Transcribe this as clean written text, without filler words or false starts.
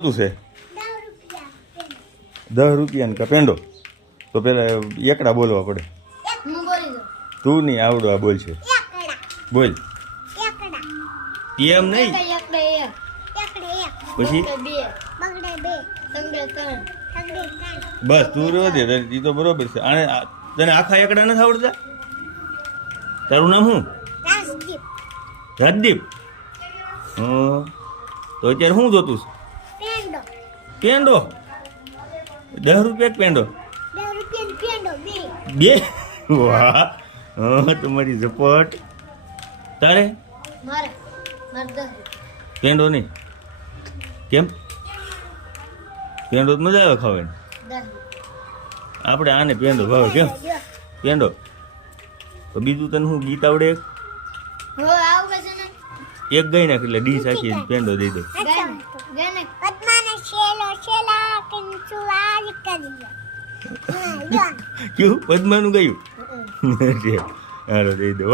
શું છે 10 રૂપિયા કા પેંડો તો પેલા એકડા બોલવા પડે. હું બોલી દઉં. તું નહીં આવડો આ બોલ છે બોલ એમ નહીં પછી બસ તું રહ્યો દે એ તો બરોબર છે. આને તને આખા એકડા નથી આવડતા? તારું નામ શું? રાજદીપ. તો અત્યારે શું જોતું છે? પેંડો 10 રૂપિયા પેંડો બે. વાહ તમારી ઝપટ. તારે પેંડો નહીં કેમ? પેંડો તો મજા આવે ખાવાની. આપણે આને પેંડો ભાવે કેમ? પેંડો તો બીજું તને શું ગીત આવડે? એક ગઈ નાખ એટલે ડી સાચી પેંડો દઈ દે. કેવું પદ્માનું ગયું? હાલો દઈ દો.